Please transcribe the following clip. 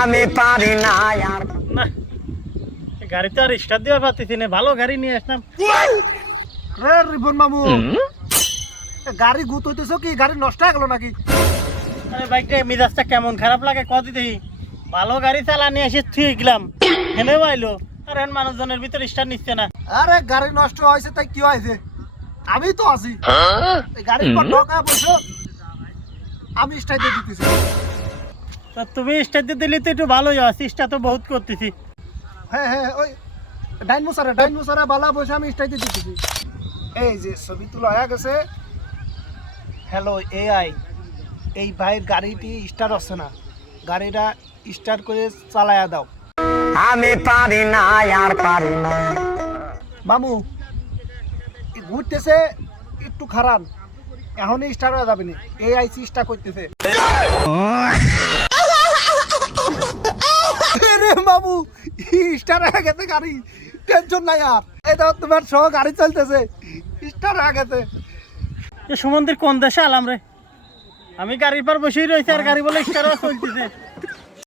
আমি পারি না আর না, গাড়ি তো আর স্টার্ট দেওয়া পারতেছি না, ভালো গাড়ি নিয়ে আসলাম। রে রিপন মামু, গাড়ি গুত হইতেছ কি? গাড়ি নষ্ট হয়ে গেল নাকি? আরে বাইকটা মেজাজটা কেমন খারাপ লাগে কত দেখি, ভালো গাড়ি চালা নিয়ে এসে থুয়ে গেলাম, হেনে পাইলো আর এখন মানুষজনের ভিতরে স্টার্ট নিচ্ছে না। আরে গাড়ি নষ্ট হয়েছে তাই কি হয়েছে? আমি তো আছি, এই গাড়ির পর ঢোকা বসো, আমি স্টাইল দিয়ে দিতেছি। তা তুমি স্টার্ট দিয়ে দিলে তো একটু ভালোই হয়, চেষ্টা তো বহুত করতেছি। হ্যাঁ হ্যাঁ, ওই ডাইনোসরে বালা বসে আমি স্টাইল দিয়ে দিতেছি। এই যে ছবি তোলা হয়ে গেছে। হ্যালো এআই, এই ভাইয়ের গাড়িটি স্টার্ট হচ্ছে না, গাড়িটা স্টার্ট করে চালায়া দাও। আমি পারি না আর পারি না। মামু ঘুরতেছে একটু খারাপ, এখনই স্টার্ট হয়ে যাবে না, এআই চেষ্টা করতেছে। রে মামু, স্টার্ট হয়ে গেছে গাড়ি, টেনশন নাই আর। এই তো তোমার সহ গাড়ি চলতেছে, স্টার্ট হয়ে গেছে। সুমন্দির কোন দেশে আলাম রে, আমি গাড়ির পর বসেই রয়েছি আর গাড়ি বলে স্টার্ট চলতেছে।